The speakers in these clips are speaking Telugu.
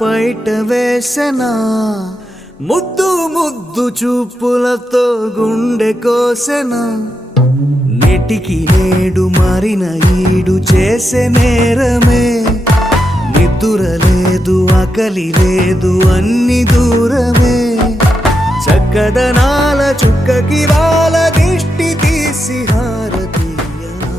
పైట వేసెనా ముద్దు ముద్దు చూపులతో గుండె కోసెనా నెటికి నేడు మారిన ఈడు చేసే నేరమే నిద్ర లేదు ఆకలి లేదు అన్ని దూరమే చక్కదనాల చుక్కకి వాళ్ళ దిష్టి తీసి హారతీయనా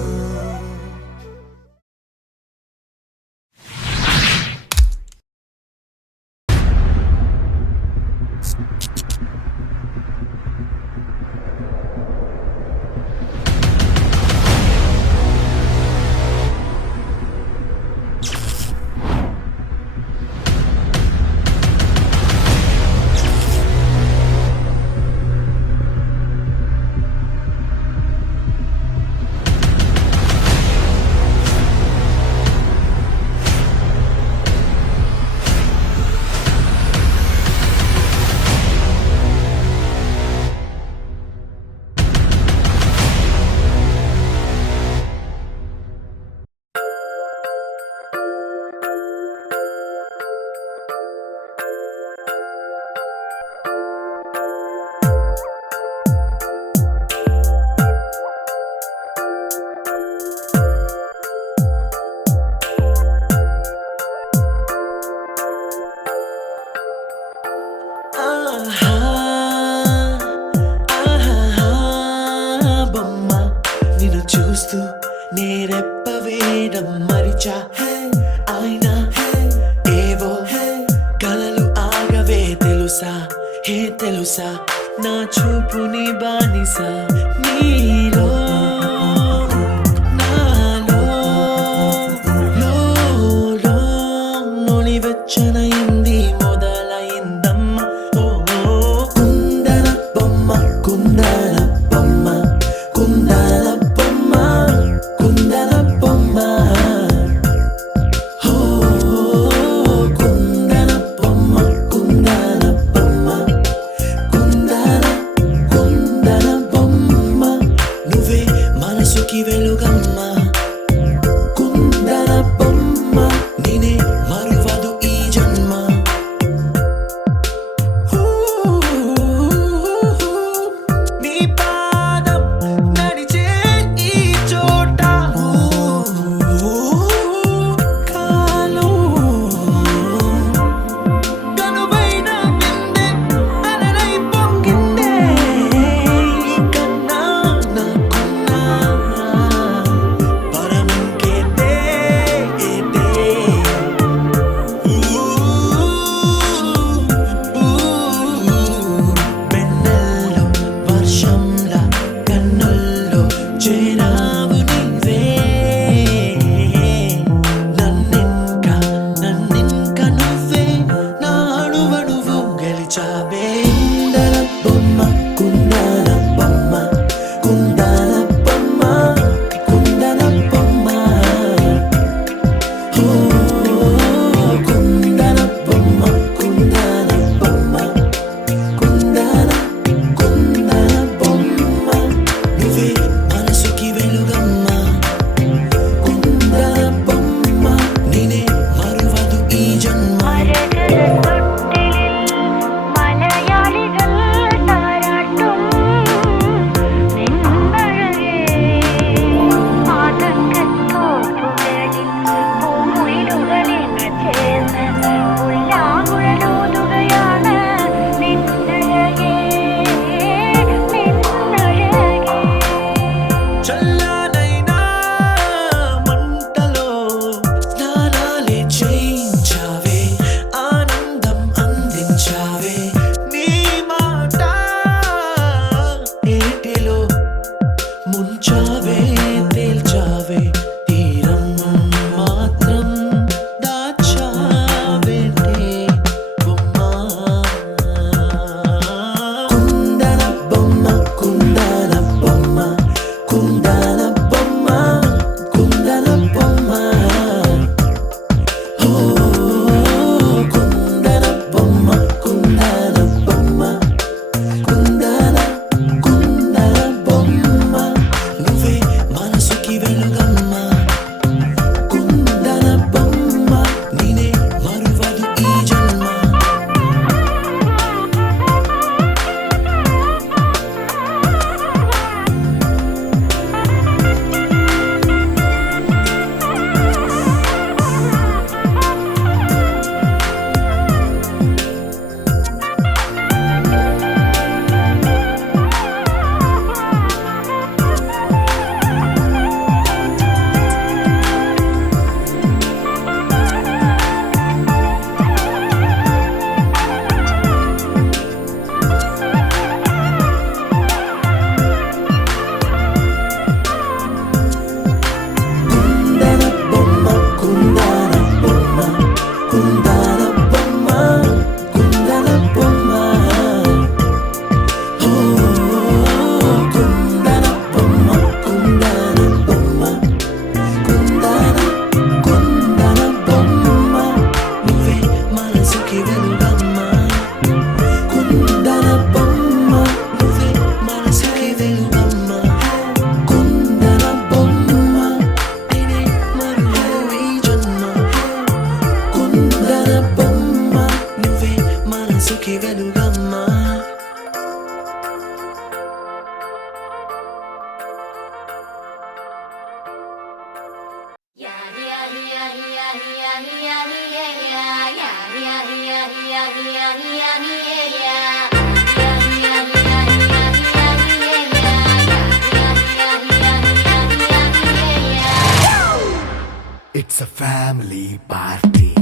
బొమ్మ నిన్ను చూస్తూ నేరెప్ప వేయడం మరిచా అయినా ఏవో కలలు ఆగవే తెలుసా తెలుసా నా చూపుని బానిసా నీలో నాలో లోని వెచ్చనైంది మొదలైందమ్మ కుందన బొమ్మ కుందన బొమ్మ కుందన బొమ్మ కుందన బొమ్మ కుందన బొమ్మ కుందన బొమ్మ కుందన బొమ్మ It's a family party.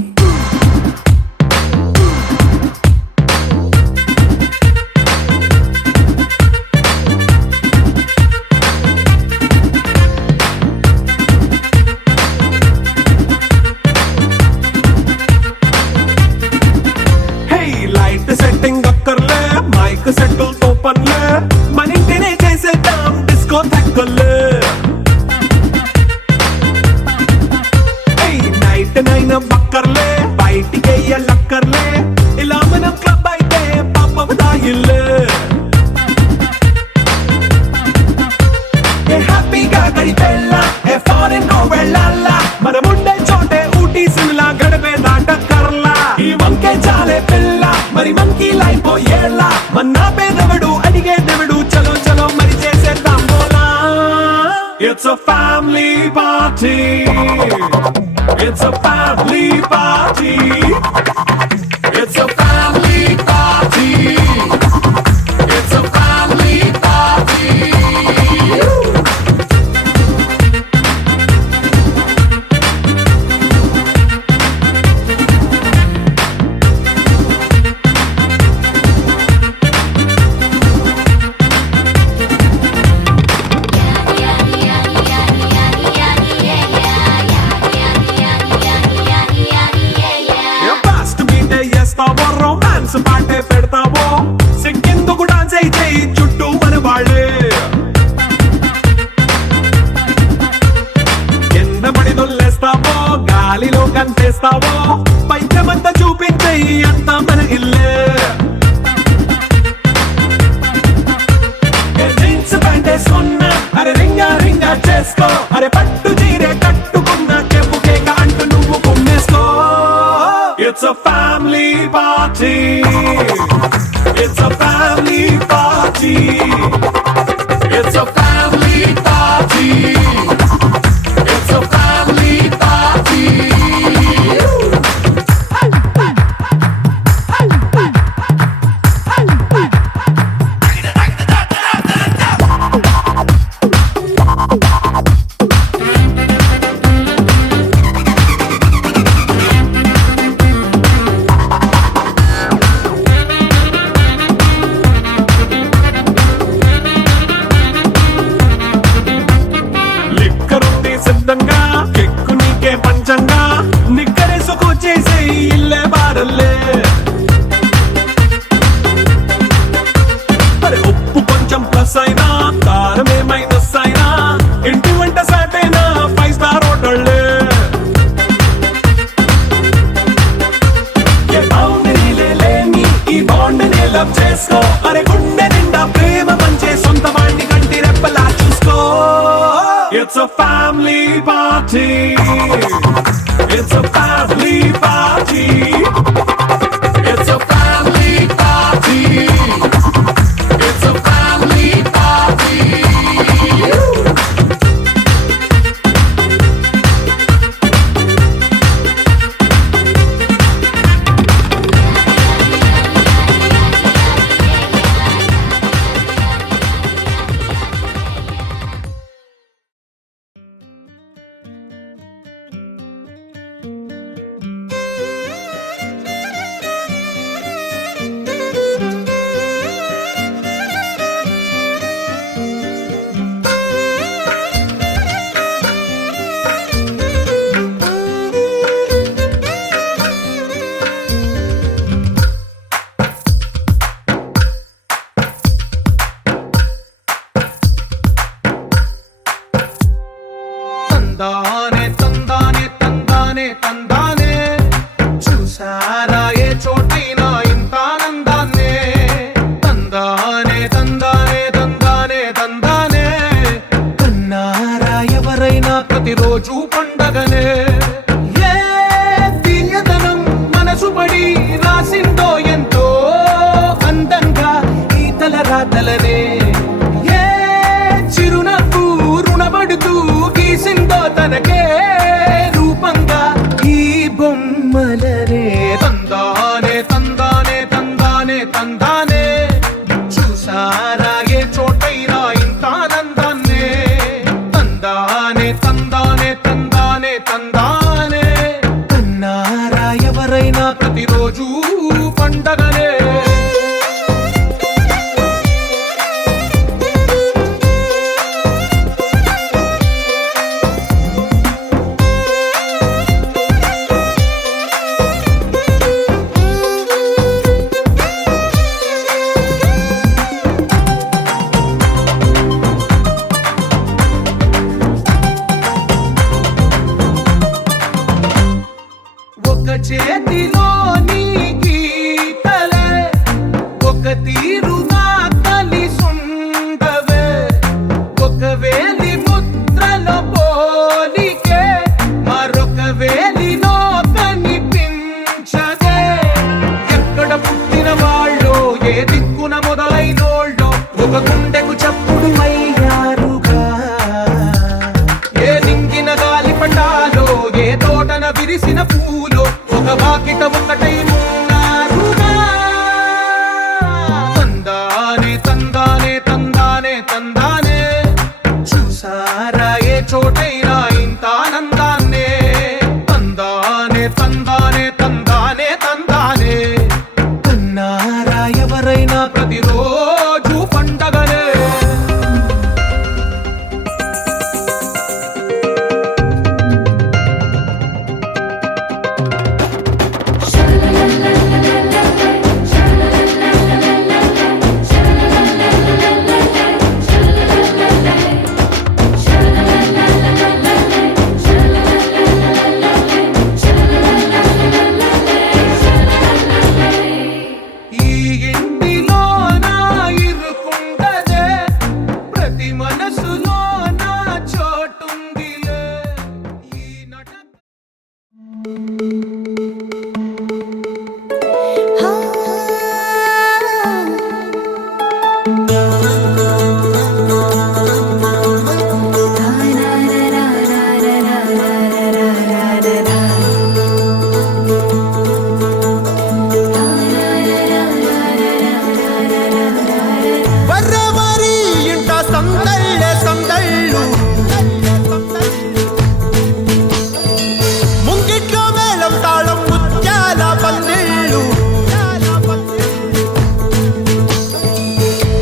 Light setting అక్కర్లే మైక్ సెట్టుల్ తో పనులే మన ఇంటినే చేసేద్దాం డిస్కో తక్కర్లే నైట్ నైన్ బక్కర్లే బయటికి వెయ్యలక్కర్లే ఇలా మనం క్లబ్ అయితే పాప దాయిల్లే హ్యాపీగా గడిపెళ్ళ ఏ ఫారెన్ కో వెళ్ళాల మనం ఉండే చోటే ఊటీ సిమ్లా గడిపే దాటక్కర్లా ఈ వంకే చాలే పిల్ల మరి మంకీ లైఫ్ ఏళ్ళ మన్నా పేదవడు అడిగే దేవుడు చలో చలో మరి చేసేద్దాం బోలా it's a family party. It's a family party. It's a family party. It's a family party. Romance పాటే పెడతావో సిక్కిందుకు డాన్స్ అయితే చుట్టూ మన వాళ్ళే కింద పడి దొల్లేస్తావో గాలిలో కంటేస్తావో పైకమంతా చూపించే అంతా మన ఇల్లే జీన్స్ ప్యాంట్ వేసుకున్నా అరే రింగా రింగా చేసుకో అరే పట్టు చీరే కట్టుకున్న చెప్పు కేక అంటూ నువ్వు కుమ్మేసుకో It's a family party. It's a family party. It's a family party. It's a family party. సిద్ధంగా కెక్కు నీకే పంచంగా నిక్కరేసుకు చేసే ఇల్లే బారల్లే అరే ఉప్పు కొంచెం ప్లస్ అయినా కారమే మైనస్ అయినా ఇంటి వంట సాటైనా 5 స్టార్ హోటళ్ళే ఏ బౌండరీలే లేని ఈ బాండ్ని లవ్ చేసుకో అరే గుండె నిండా ప్రేమ పంచే సొంత వాణ్ణి కంటి రెప్పలా చూసుకో It's a family party. It's a family party. It's a family party. It's a family party. ప్రతి మనసులో నా చోటుందిలే ఈ నట వరవరి ఇంట సందళ్ళే సందళ్ళు ముంగిట్లో మేళం తాళం ముత్యాల పందిళ్ళు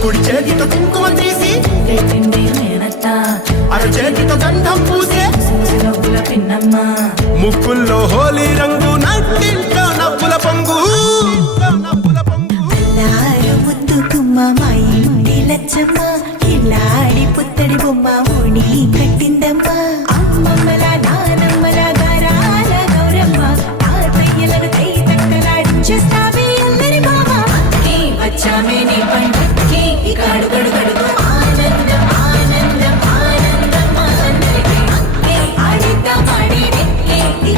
కుడి చేతితో కుంకుమ తీసి అర చేతితో గంధం పూసే ముక్కుల్లో హోలీ రంగు నట్టింట్లో నవ్వుల పొంగు లచ్చమ్మ ఇల్లాడి పుత్తడి బొమ్మ ఓణి కట్టిందమ్మ అమ్మమ్మల నానమ్మల గారాల గౌరమ్మ తాతయ్యలను కై తక్కలాడించేస్తావే అల్లరి మామ వచ్చామే నీ పండుకి గడు గడు గడుగు ఆనందం ఆనందం ఆనందం అందరికీ ఆడిద్దాం ఆడిడే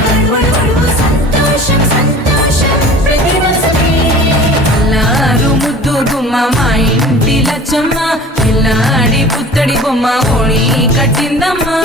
గడు గడు గడుగు సంతోషం సంతోషం ప్రతి మనసుకి అల్లారు ముద్దు గుమ్మ మా ఇంటి లచ్చమ్మ పిల్లాడి పుత్తడి బొమ్మ ఓణి కట్టిందమ్మా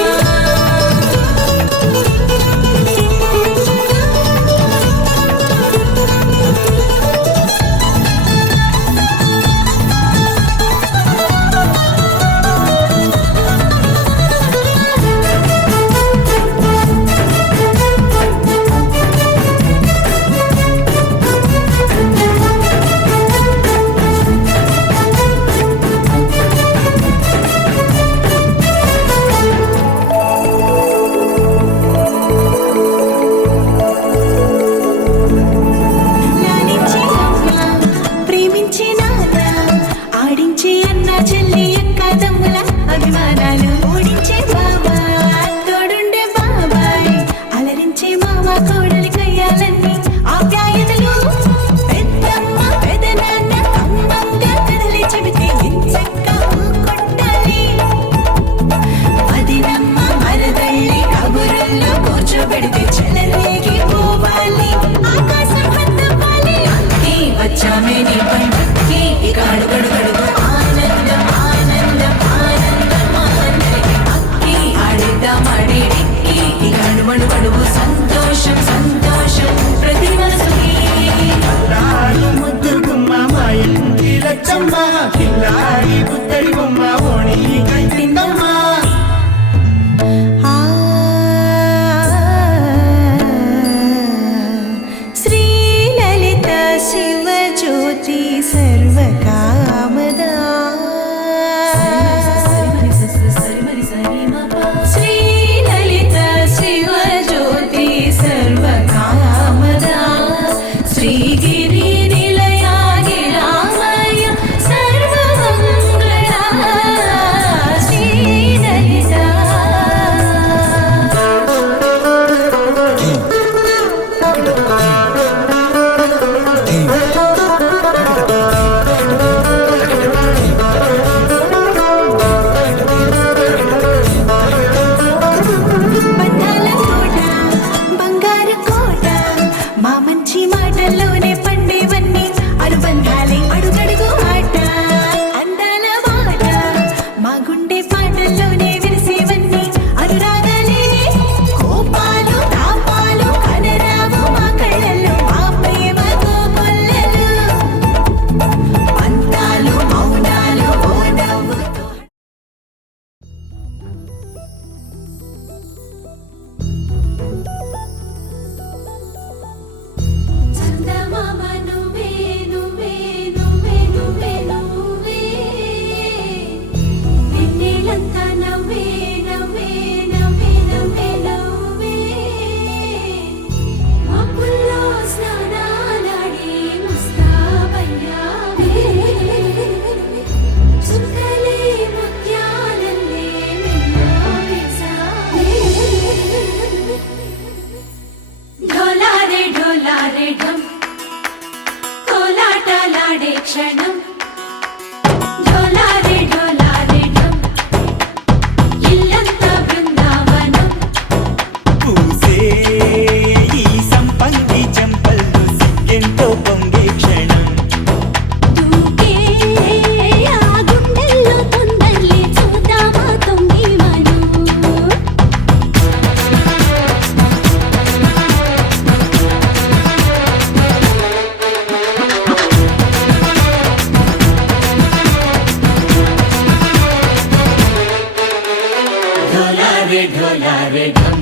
ఢోలారే ఢోలారే ఢం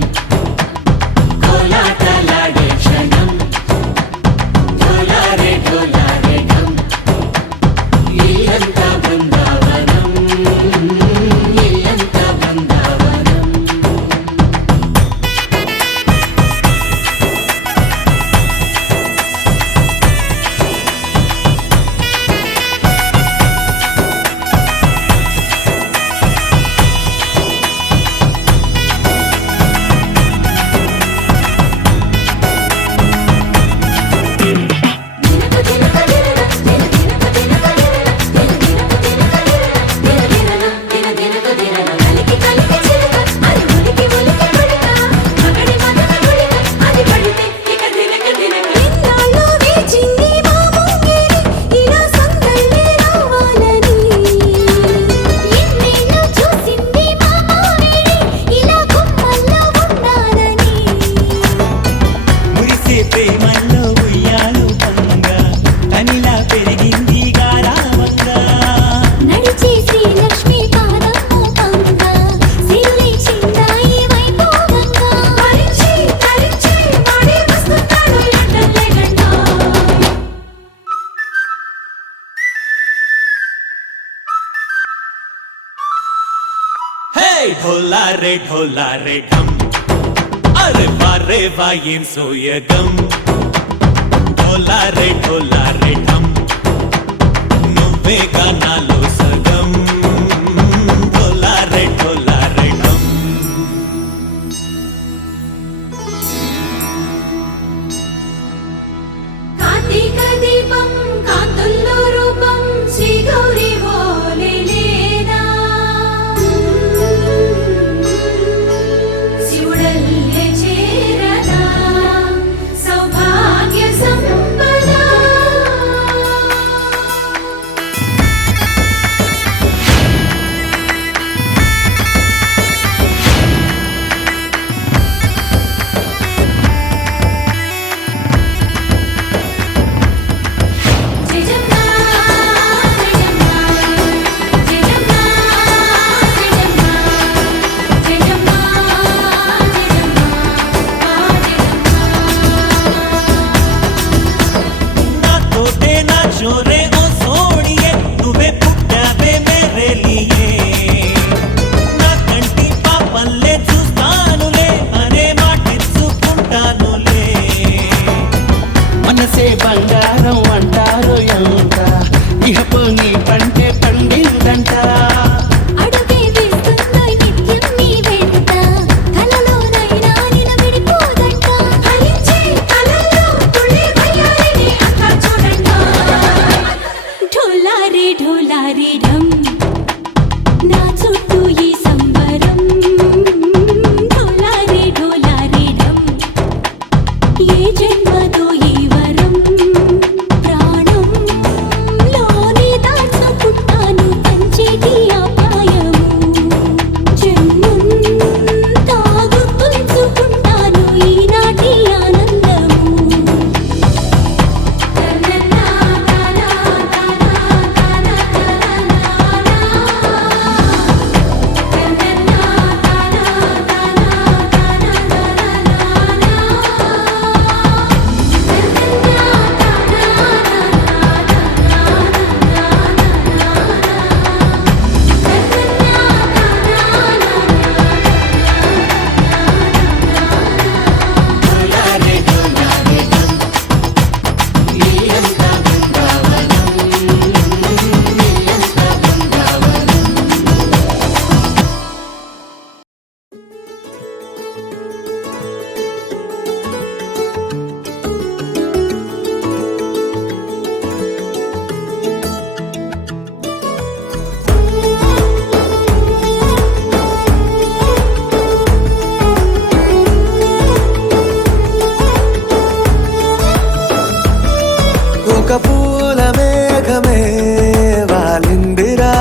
కోలాటలాడే క్షణం ఢోలారే ఢోలారే ఢం ఇల్లంతా బృందావనం ఇల్లంతా బృందావనం ఎన్నాళ్ళో వేచింది మా ముంగిరి ఇలా సందళ్ళే రావాలని ఎన్నేళ్ళు చూసింది మా మావేడి ఇలా గుమ్మల్లో ఉండాలని మురిసే ప్రేమల్లో ఉయ్యాలు పంగా తనిలా పెరిగింది గారావంగా నడిచే శ్రీలక్ష్మి పాదము పంగా సిరులై చిందాయి వైభోగంగా హరించి హరించి వాడే వస్తున్నాడు ఎండలే గంట హే ఢోలారే ఢోలారే ఢం అరే వారే వాయేం సోయగం ఢోలారే ఢోలారే ఢం నువ్వే గానాలో సగం ఢోలారే ఢోలారే ఢం కార్తీక దీపం కాంతుల్లో రూపం శ్రీ గౌరీ ఓలేనా శివుడల్లే చేరదా సౌభాగ్య సంపద జయజమ్మా జయజమ్మా జయజమ్మా జయజమ్మా జయజమ్మా నా తోటే నా చోరే ఓ సోడియే నువ్వే పుట్టావే మేరే లియే నా కంటి పాపల్లే చూస్తానులే అనే మాటిచ్చుకుంటానులే మనసే బంగారం అంటారు ఎంత ఇహపు నీ పంటే పండిందంట అడుగే వేస్తుందో నిత్యం నీ వెంట కలలోనైనా నిలబడిపోదంట హరించి కలలో తుళ్ళే వయ్యారిని అంతా చూడంట ఢోలారే ఢోలారే ఢం నా చుట్టూ ఈ సంబరం ఢోలారే ఢోలారే ఢం ఏ జన్మదో ఈ వరం ప్రాణం లోనే దాచుకుంటాను కంచేటి అపాయము జన్మంతా గుర్తుంచుకుంటాను ఈనాటి ఆనందము ఒక పూల మేఘమే వాలిందిరా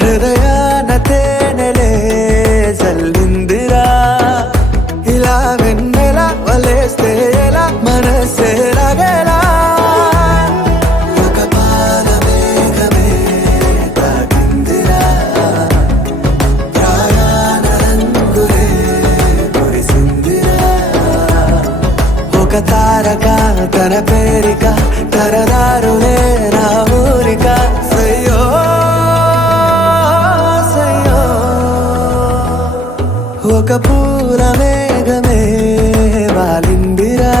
హృదయాన తేనెలే జల్లిందిరా ఇలా వెన్నెల వలేస్తే ఎలా మనసే లాగేలా ఒక పాల మేఘమే తాకిందిరా ప్రాయాన తన పేరిక తరదారులే నా ఊరిక సయ్యో సయ్యో ఒక పూల మేఘమే వాలిందిరా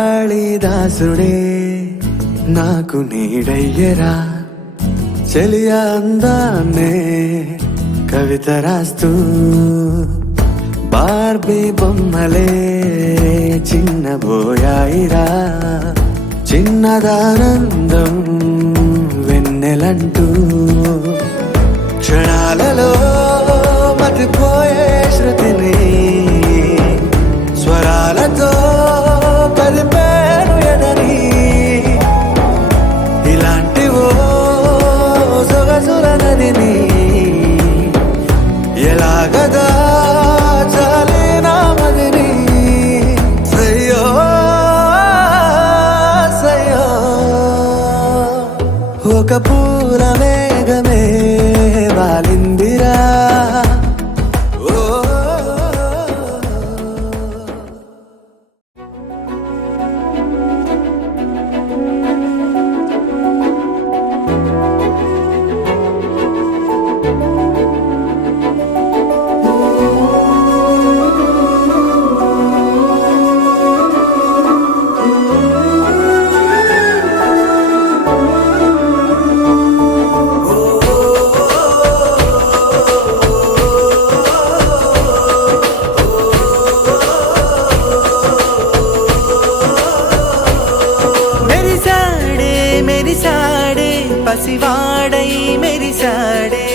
కాళిదాసుడే నాకు నీడయ్యరా చెలియా అందాన్నే కవిత రాస్తూ బార్బీ బొమ్మలే చిన్నబోయాయిరా చిన్నదానందం వెన్నెలంటూ క్షణాలలో మతిపోయే శృతిని స్వరాలతో కలిపేరు ఎదరి ఇలాంటి ఓ సొగసుల నదిని ఎలాగదా చాలి నా మదిని సయ్యో సయ్యో ఒక పూల మేఘమే వాలిందిరా పసివాడై మెరిసాడే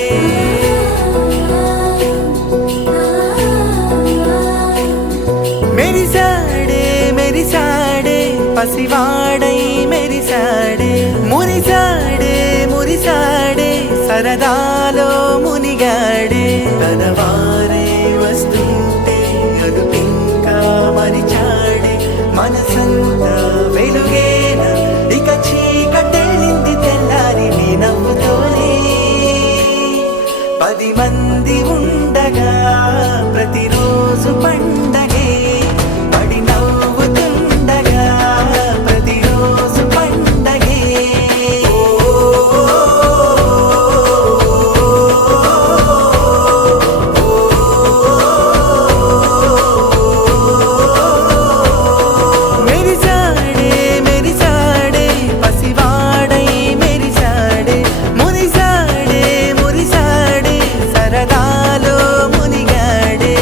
మెరిసాడే మెరిసాడే పసివాడై మెరిసాడే మురిసాడే మురిసాడే సరదాలో మునిగాడే తనవారే వస్తుంటే అదుపింకా మరిచాడే మనసంతా వెలుగేనా ఇక చీకటెళ్ళింది తెల్లారి నీ నవ్వుతోనే 10 మంది ఉండగా ప్రతిరోజు పండగే పడి నవ్వుతుండగా ప్రతిరోజు పండగే మెరిసాడే మెరిసాడే పసివాడై మెరిసాడే మురిసాడే మురిసాడే సరదాలో మునిగాడే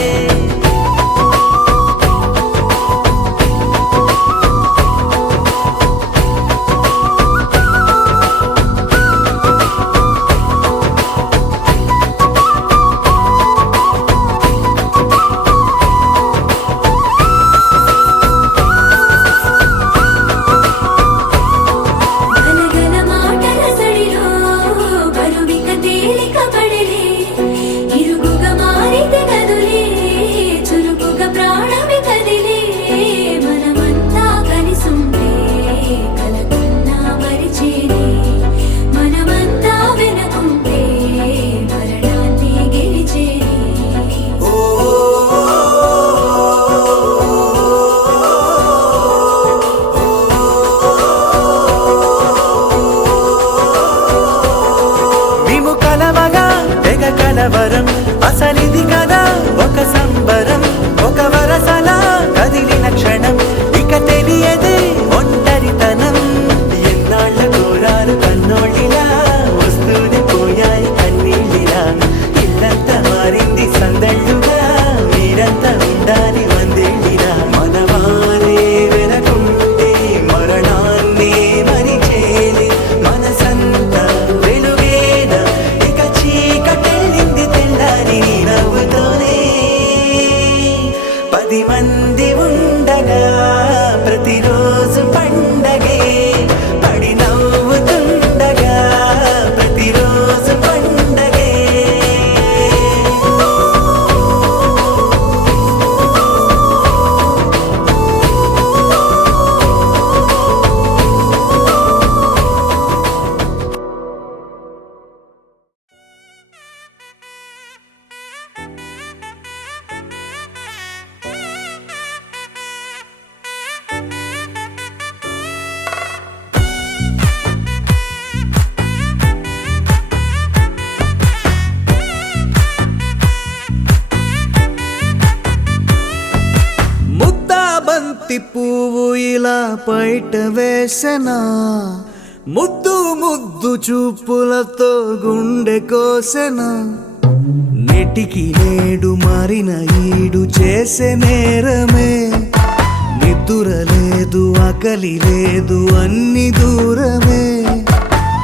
బయట వేసెనా ముద్దు ముద్దు చూపులతో గుండె కోసెనా నెటికి నేడు మారిన ఈడు చేసే నేరమే నిద్ర లేదు ఆకలి లేదు అన్ని దూరమే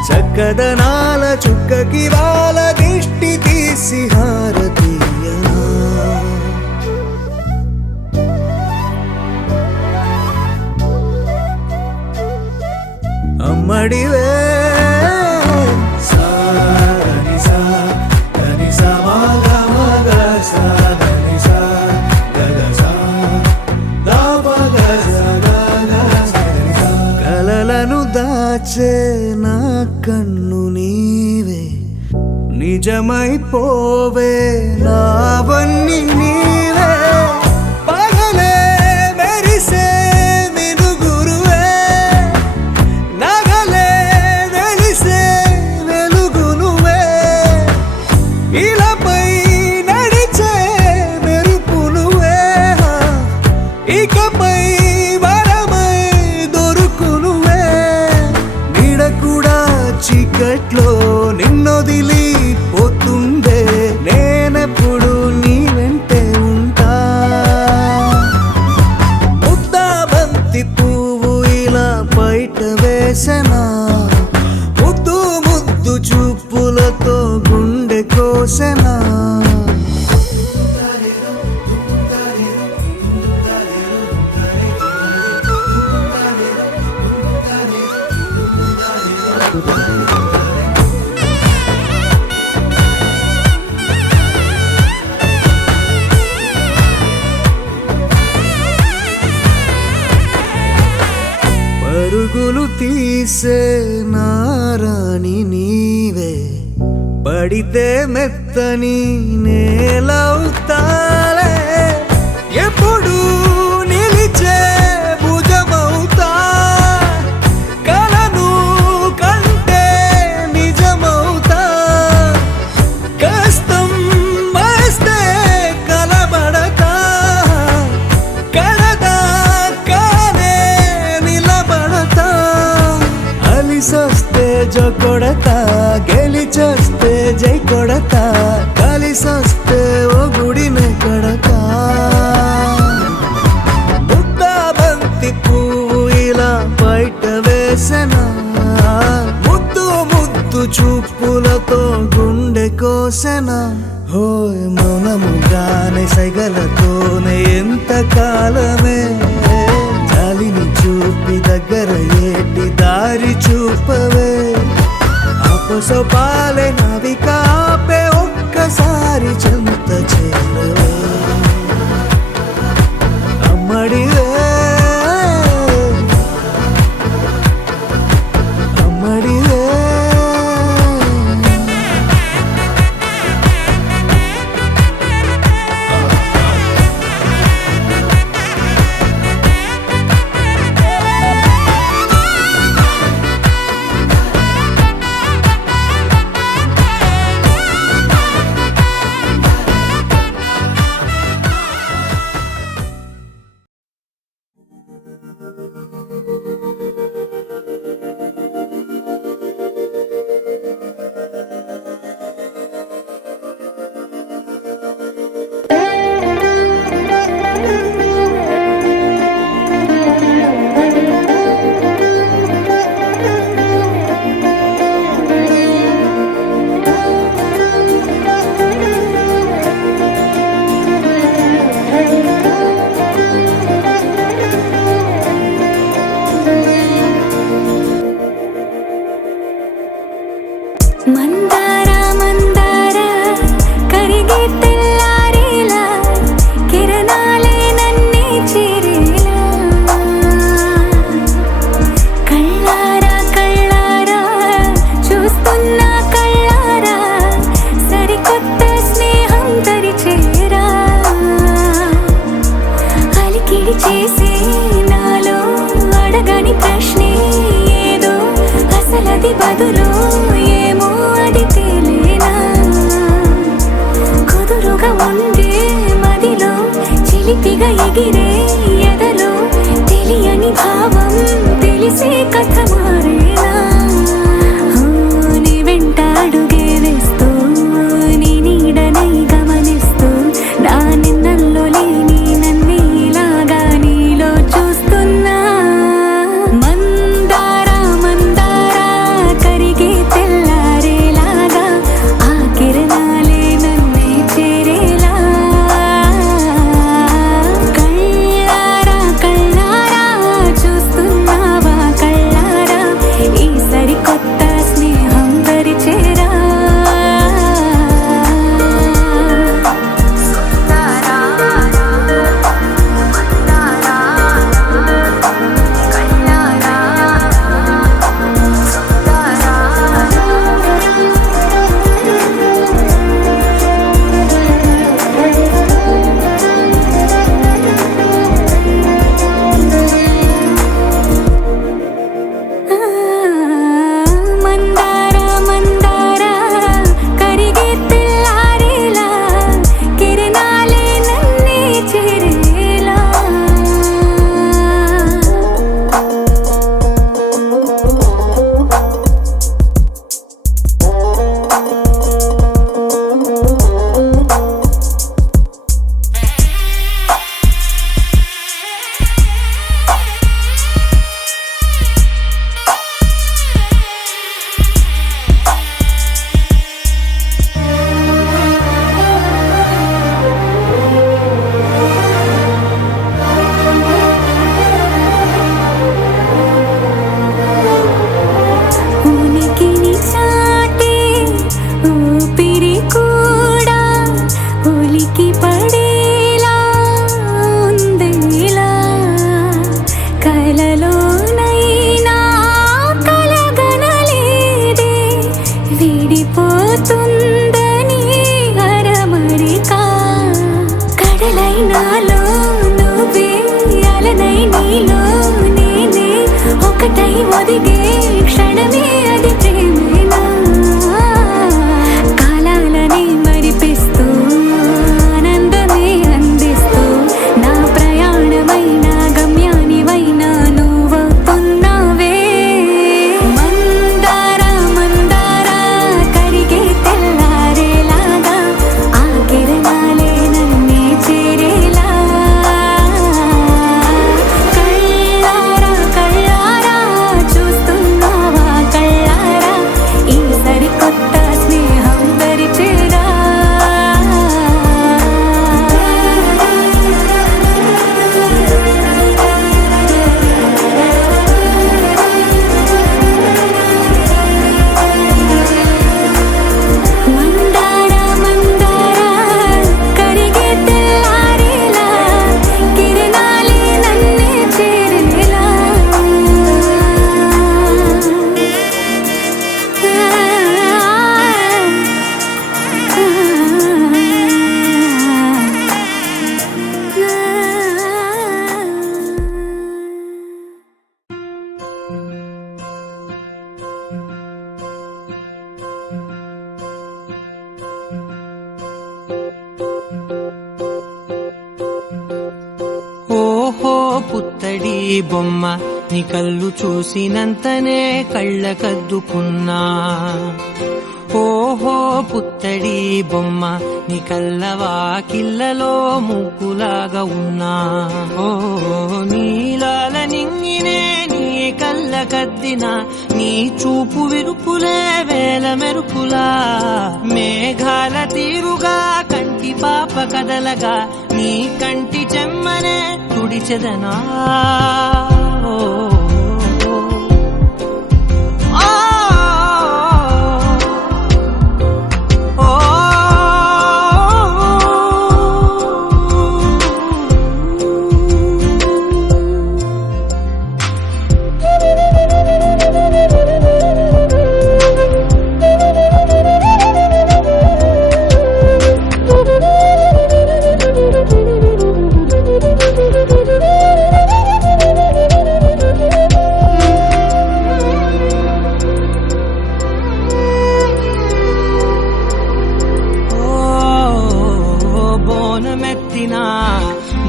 చక్కదనాల చుక్కకి వాళ్ళ దిష్టి తీసి హారతీయనా అమ్మడివే కలలను దాచే నా కన్ను నీవే నిజమైపోవే నావన్నీ నీవే పగలే మెరిసే మినుగురువే నగలే వెలిసే వెలుగు నువ్వే ఇలాపై నడిచే మెరుపు నువ్వే ఇకపై వరమై దొరుకు నువ్వే నీడ కూడా చీకట్లో నిన్నొదిలి పోతుందే నేనెప్పుడు నీ వెంటే ఉంటా ముద్దా బంతి పువ్వు ఇలా బయట వేసెనా ముద్దు ముద్దు చూపులతో గుండె కోసెనా పరుగులు తీసే నారాణి నీవే పడితే మెత్తని నేలవుతాలే ఎప్పుడు నిలిచే భుజమవుతా కలను కంటే నిజమవుతా కష్టం వస్తే కలబడక కడదాకానే నిలబడతా అలిసొస్తే జో కొడతా గెలిచొస్తే జై కొడతా కలిసొస్తే ఓ గుడినే కడతా ముద్దా బంతి పువ్వు ఇలా బయట వేసెనా ముద్దు ముద్దు చూపులతో గుండె కోసెనా హోయ్ మౌనముగానే సైగలతోనే ఎంత కాలమే జాలిని చూపి దగ్గర ఏటి దారి చూపవే అపసోపాలే నవికాపే ఒక్కసారి చెంత చేరవే అమ్మడివే అమ్మడివే మందార మందార కరిగే తెల్లారేలా కిరణాలే నన్నే చేరేలా కళ్ళారా కళ్ళారా చూస్తున్నా కళ్ళారా సరికొత్త స్నేహం తరిచేరా అలికిడి చేసే నాలో అడగని ప్రశ్నే ఏదో అసలది బదులు ఏమో అది తేలేనా కుదురుగా ఉండే మదిలో చిలిపిగా ఎగిరే ఎదలో తెలియని భావం పుత్తడి బొమ్మ నీ కళ్ళు చూసినంతనే కళ్ళకద్దుకున్నా ఓహో పుత్తడి బొమ్మ నీ కళ్ళవాకిళ్ళలో ముగ్గులాగా ఉన్నా ఓ నీలాల నింగినే నీ కళ్ళకద్దిన నీ చూపు విరుపులే వేల మెరుపులా మేఘాల తీరుగా కంటి పాప కదలగా నీ కంటి చెమ్మనే తుడిచెదనా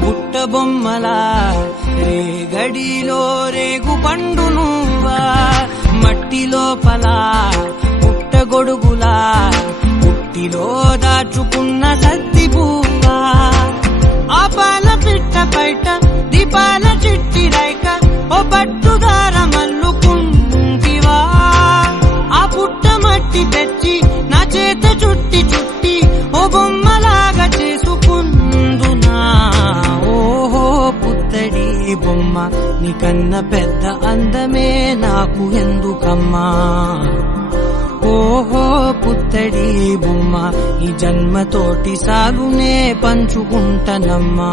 బుట్ట బొమ్మలా రేగడిలో రేగు పండు నువ్వా మట్టి లోపల పుట్ట గొడుగులా పుట్టిలో దాచుకున్న సత్తి పువ్వా ఆ పాల పిట్ట బయట దీపాల చిట్టి రైక ఓ పట్టుదార మల్లుకుంటివా ఆ పుట్ట మట్టి తెచ్చి నా చేత చుట్టి చుట్టి ఓ బొమ్మలాగా చేసుకుందునా ఓహో పుత్తడి బొమ్మ నీకన్న పెద్ద అందమే నాకు ఎందుకమ్మా ఓహో పుత్తడి బొమ్మ ఈ జన్మతోటి సాగునే పంచుకుంటనమ్మా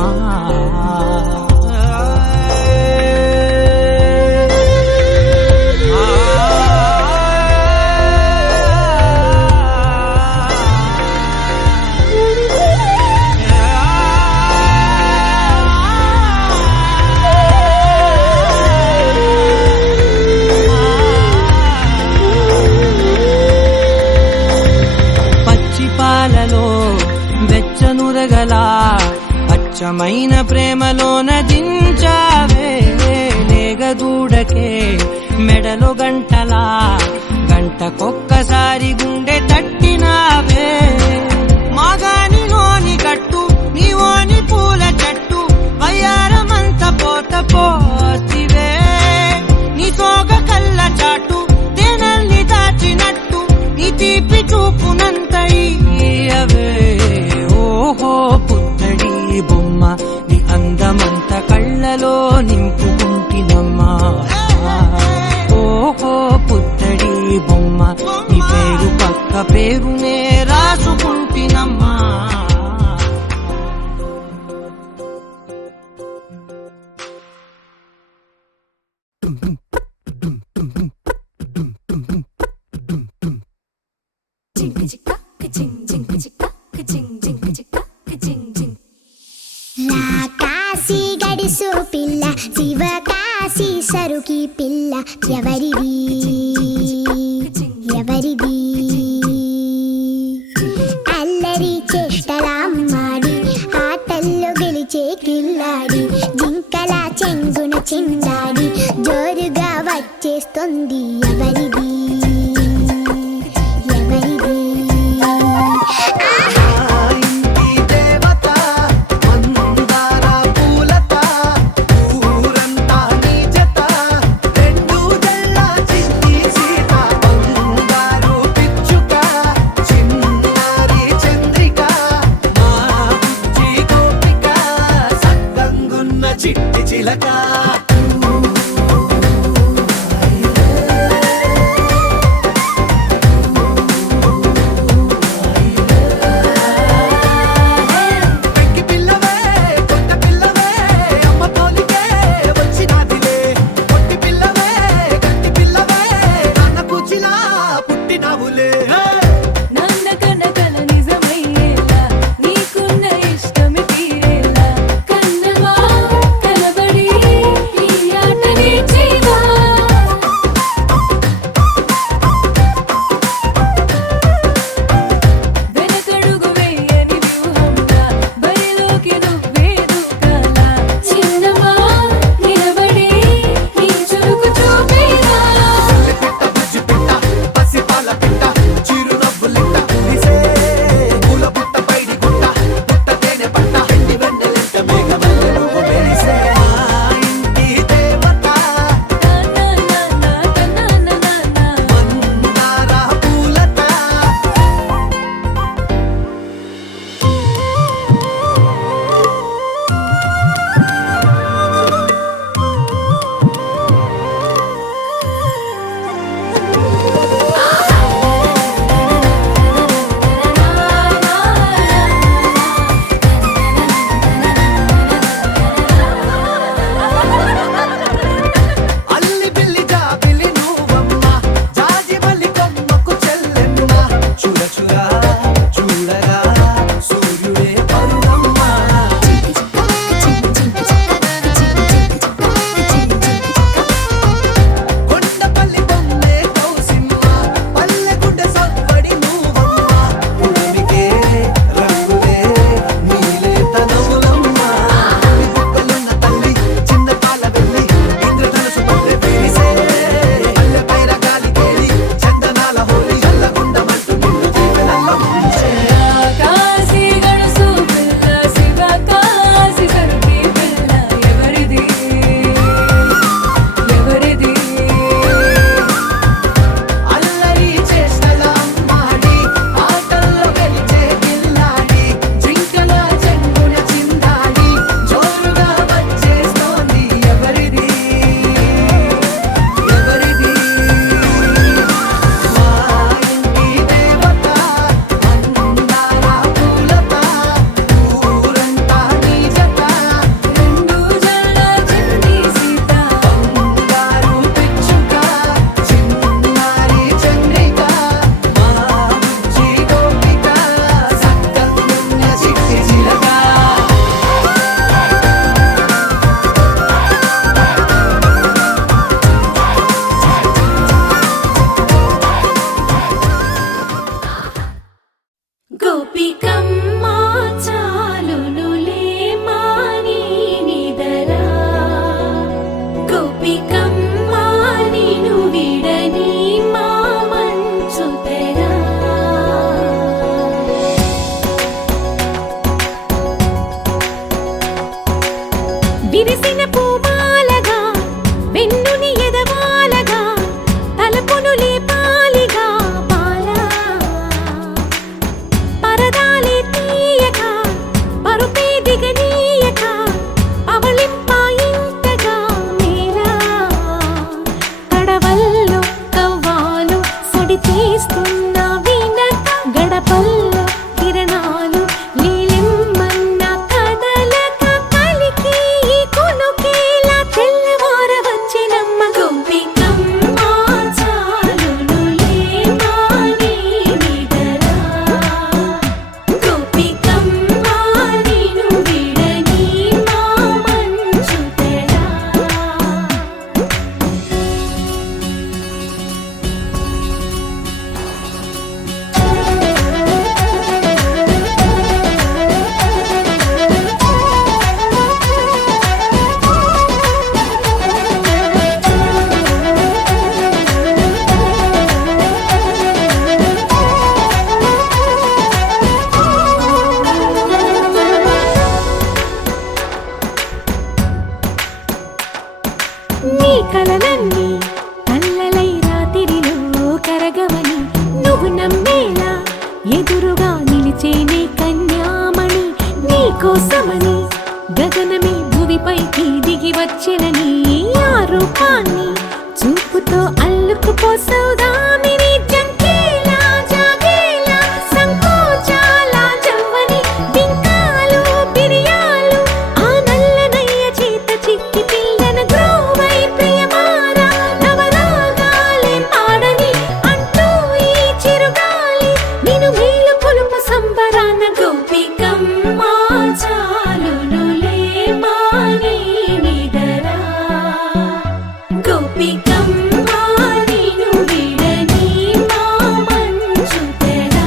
వెచ్చనురగలా అచ్చమైన ప్రేమలోన దించావే లేగదూడకే మెడలో గంటలా గంటకొక్కసారి గుండె తట్టినావే మాగానిలోని గట్టు నీవోని పూల చెట్టు వయ్యారమంత పోత పోతివే నీ సోగ కళ్ళ చాటు తేనల్ని దాచినట్టు నీ తీపి చూపునంత ఇయ్యవే ఓహో పుత్తడి బొమ్మ నీ అందమంత కళ్ళలో నింపుకుంటినమ్మా ఓహో పుత్తడి బొమ్మ నీ పేరు పక్క పేరునే రాసుకుంటినమ్మా కాశీ గడిసు పిల్ల శివ కాశీ సరుకి పిల్ల ఎవరిది ఎవరిది అల్లరి చేష్టలామ్మాడి ఆటల్లో గెలిచే కిల్లాడి జింకల చెంగున చిందాడి జోరుగా వచ్చేస్తుంది ఎవరిది ఎవరిది చిట్టి చిలక కోసమని గగనమే భువిపైకి దిగి వచ్చినని ఆ రూపాన్ని చూపుతో అల్లుకుపోసౌదామిని జంకేలా జాగేలా సంకోచాల జవ్వని బింకాలు బిరియాలు ఆ నల్లనయ్య చేత చిక్కి పిల్లన గ్రోవై ప్రియమారా నవరాగాలే పాడని అంటూ ఈ చిరుగాలి నిన్ను మేలు కొలుపు సంబరాన గోపికమ్మ చాలునులే మాని నిదరా గోపికమ్మ నిన్ను విడని మా మంచు తెరా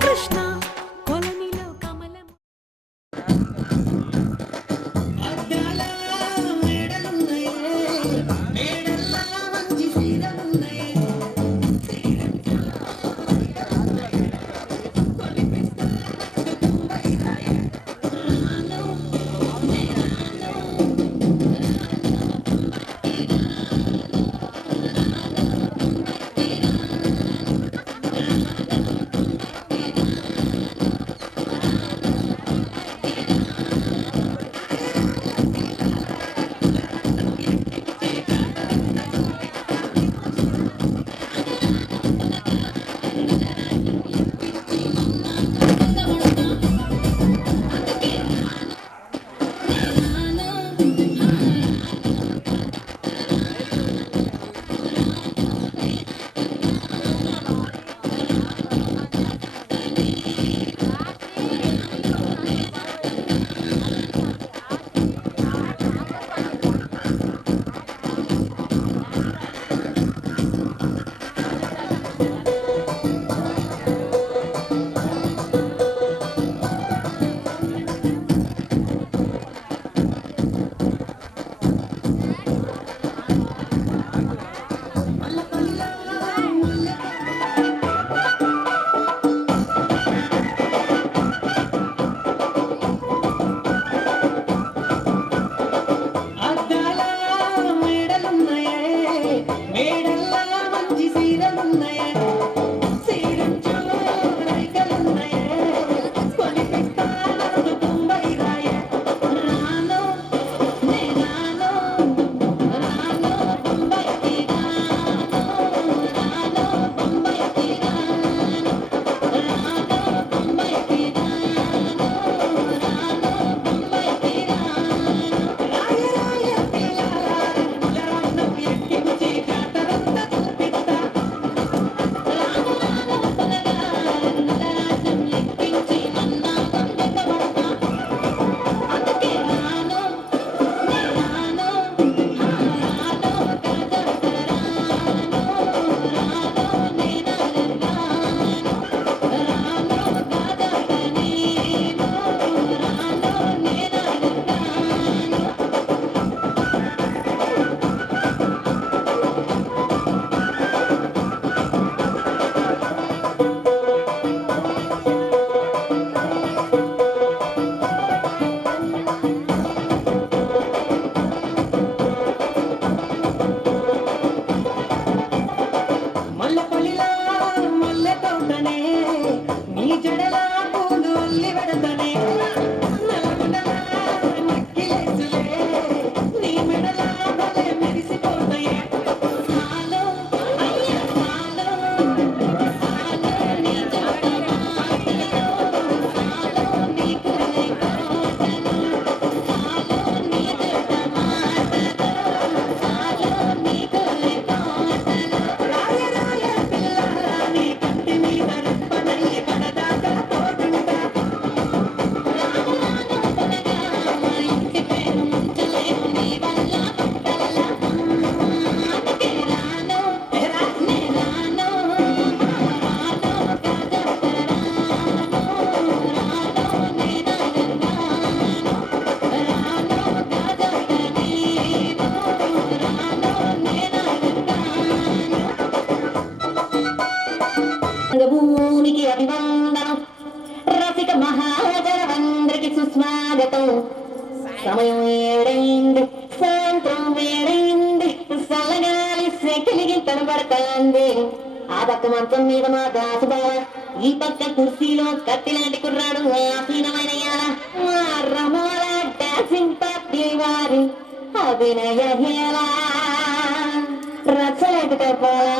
కృష్ణ కొలనిలో కమలం రాయ రాయ పిల్ల నీ కంటి మీద రెప్పనై పడదాకా అభివందనం. రసిక మహాజనమందరికి సుస్వాగతం. సమయం ఏడైంది, సాయంత్రం వేడైంది, చల్లగాలి సెకిలిగి కనబడతాంది. ఆ పక్క మంచం మీద మా దాసుబావ, ఈ పక్క కుర్చీలో కత్తిలాంటి కుర్రాడు ఆసీనమైన మా రమోల డాన్సింగ్ పార్టీ వారి అభినయ రచ్చలేకపోతే పోలా.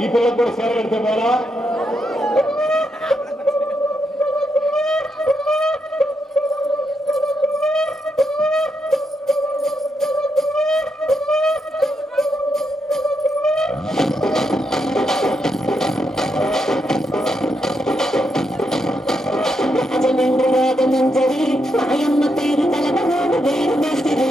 ఈ పిల్లలు కూడా సేరగడితే పోలా. మాయమ్మ పేరు తలపగోడు వేరు వేసిరే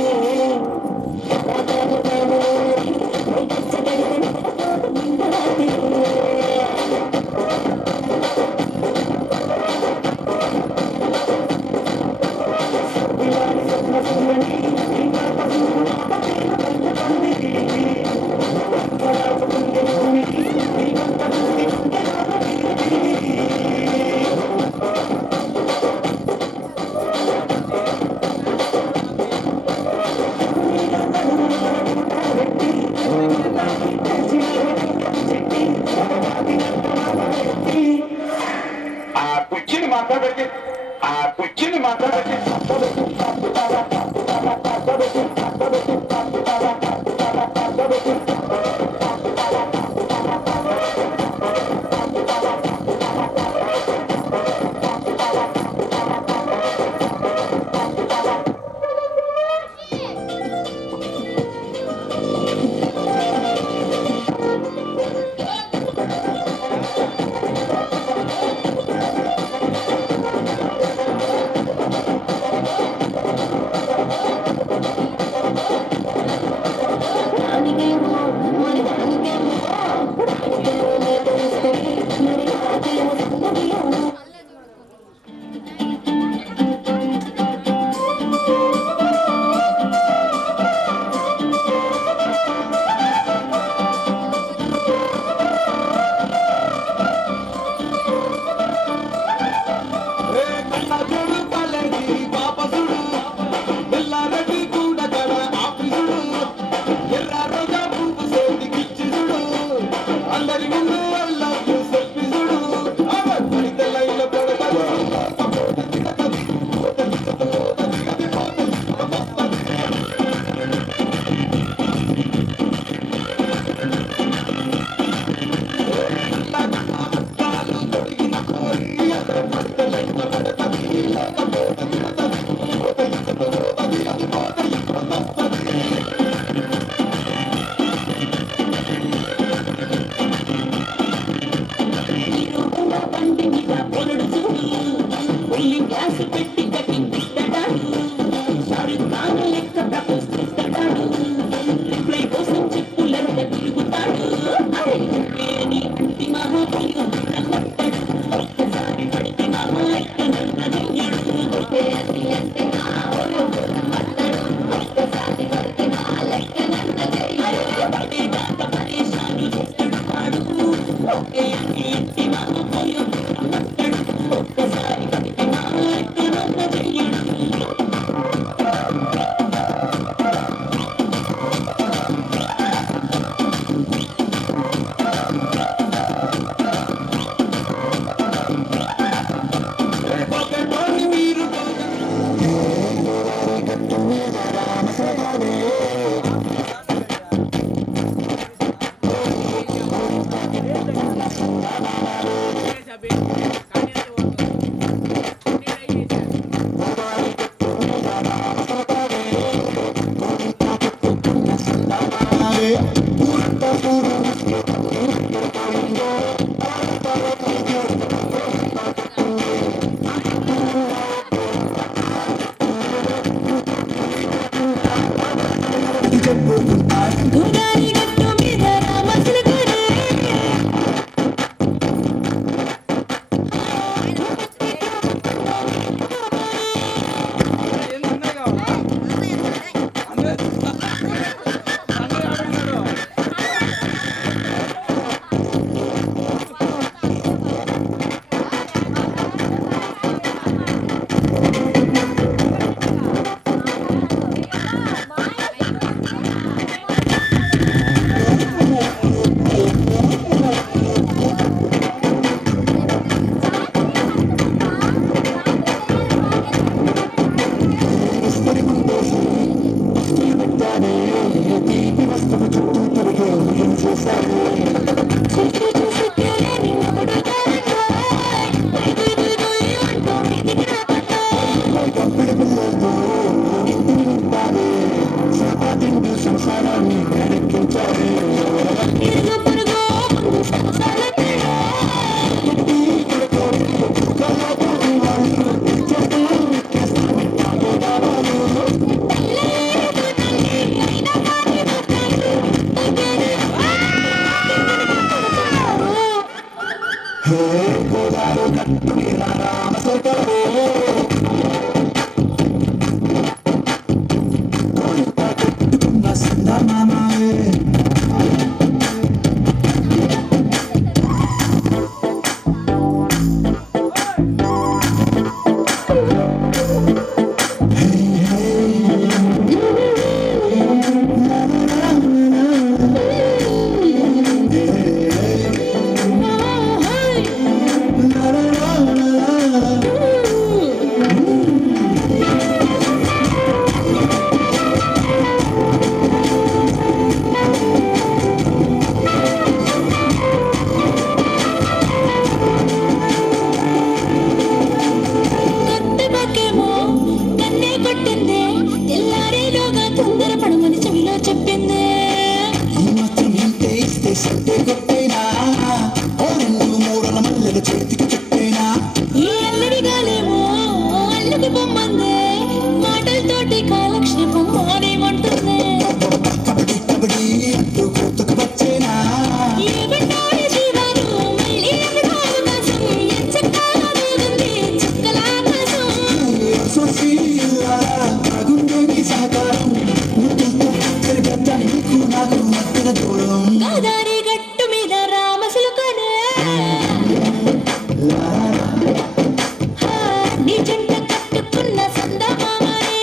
కుర్చీని మాట్లాడబెట్టి కొత్తకేమో కన్నే కొట్టిందే తెల్లారేలోగా తొందర పడమని చెవిలో చెప్పిందే ఈ అల్లరి గాలేమో అల్లుకి బొమ్మందే మాటలతోటి కాలక్షేపం మానేమంటుందే ఏమంటారు జీవాలు మళ్ళీ ఎక్కడో అవకాశం ఎంచక్కాలో దూరంది చుక్కల ఆకాశం గోదారి గట్టు మీద రామసులుకనే నీ జంట కట్టుకున్న సందమామనే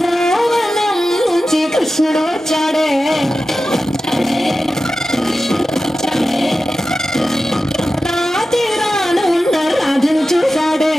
నవనం నుంచి కృష్ణుడు వచ్చాడే నా తీరాన ఉన్న రాజును చూశాడే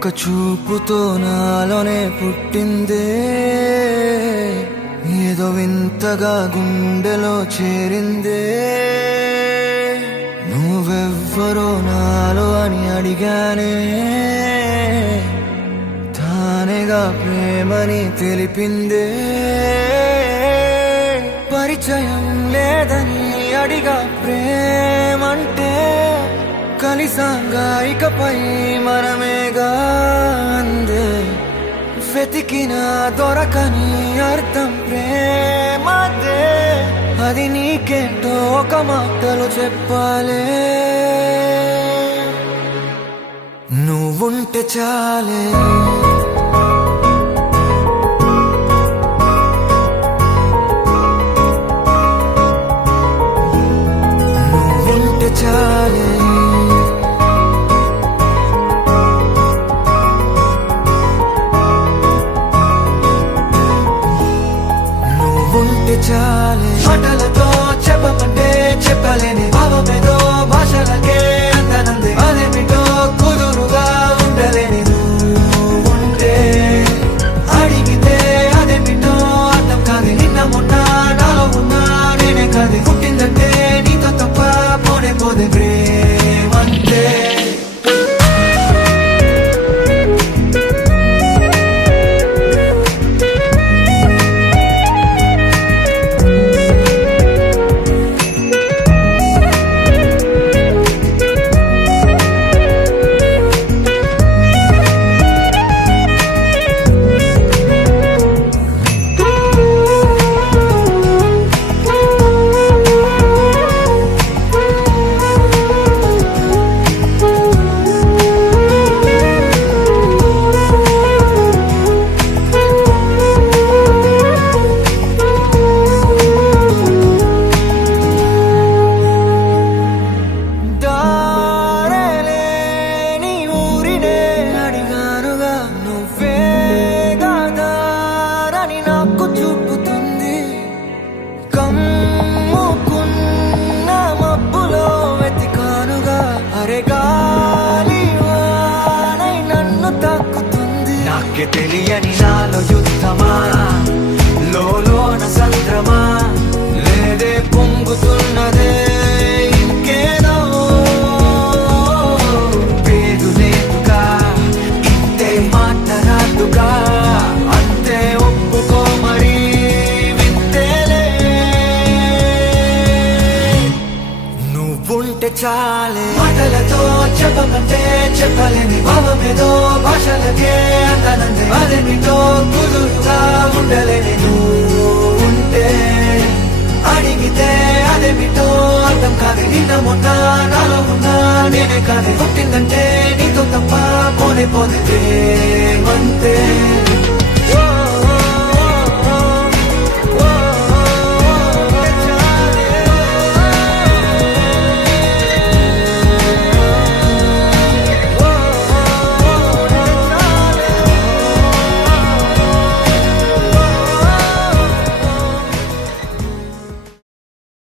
ఒక చూపుతో నాలోనే పుట్టిందే, ఏదో వింతగా గుండెలో చేరిందే. నువ్వెవ్వరో నాలో అని అడిగానే, తానేగా ప్రేమని తెలిపిందే. పరిచయం లేదని అడిగా ప్రేమంటే, కలిసాంగా ఇకపై మనమేగా అందే. వెతికిన దొరకని అర్థం ప్రేమదే, అది నీకేంటో ఒక మాటలు చెప్పాలే. నువ్వుంటే చాలే, నువ్వుంటే చాలే, నువ్వుంటే చాలే. మాటలతో చెప్పమంటే చెప్పలేని భావమేదో భాషలకే అందనందే. అదేమిటో కుదురుగా ఉండలేని నువ్వుంటే, అడిగితే అదేమిటో అర్థం కాదు. నిన్న మొన్న నాలో ఉన్నా నేనే కాదు. పుట్టిందంటే నీతో తప్ప పోనే పోదే ప్రేమంటే. తెలియని నాలో యుద్ధమా, లోన సంద్రమా, లేదే పొంగుతున్నదే ఇంకేదో. పేరు లేదుగా, ఇంతే మాట్లాడుగా, అంతే ఒప్పుకో మరి వింతేలే. నువ్వుంటే చాలే, మాటలతో చెప్పమంటే చెప్పలేని భావమేదో భాషలకే అందనందే. అదేమిటో కుదురుగా ఉండలేని నువ్వుంటే, అడిగితే అదేమిటో అర్థం కాదు. నిన్న మొన్న నాలో ఉన్నా నేనే కాదు. పుట్టిందంటే నీతో తప్ప పోనే పోదే ప్రేమంతే.